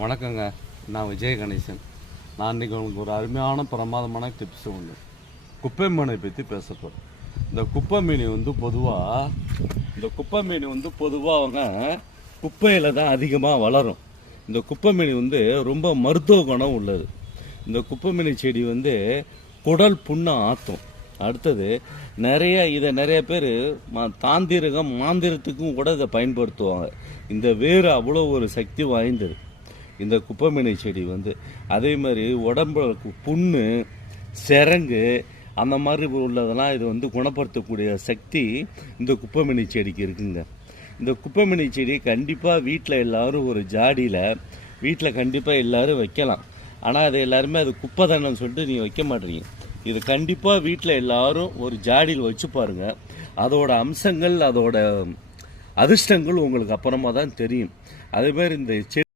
வணக்கங்க. நான் விஜய் கணேசன். நான் இன்றைக்கி உங்களுக்கு ஒரு அருமையான பிரமாதமான டிப்ஸ் ஒன்று குப்பை மீனை பற்றி பேச போகிறேன். இந்த குப்பை மீன் பொதுவாக அவங்க குப்பையில் தான் அதிகமாக வளரும். இந்த குப்பை மீன் ரொம்ப மருத்துவ குணம் உள்ளது. இந்த குப்பை மீன் செடி குடல் புண்ணை ஆற்றும். அடுத்தது நிறைய பேர் தாந்திரகம் மாந்திரத்துக்கும் கூட இதை பயன்படுத்துவாங்க. இந்த வேறு அவ்வளோ ஒரு சக்தி வாய்ந்தது இந்த குப்பை மீனை செடி. அதே மாதிரி உடம்புல புண்ணு சிரங்கு அந்த மாதிரி உள்ளதெல்லாம் இது குணப்படுத்தக்கூடிய சக்தி இந்த குப்பை மீனை செடிக்கு இருக்குங்க. இந்த குப்பை மீனை செடி கண்டிப்பாக வீட்டில் எல்லோரும் ஒரு ஜாடியில் வீட்டில் கண்டிப்பாக எல்லோரும் வைக்கலாம். ஆனால் அது எல்லாருமே அது குப்பை தானேன்னு சொல்லிட்டு நீங்கள் வைக்க மாட்டீங்க. இது கண்டிப்பாக வீட்டில் எல்லோரும் ஒரு ஜாடியில் வச்சு பாருங்கள். அதோட அம்சங்கள் அதோட அதிர்ஷ்டங்கள் உங்களுக்கு அப்புறமா தான் தெரியும். அதேமாதிரி இந்த செடி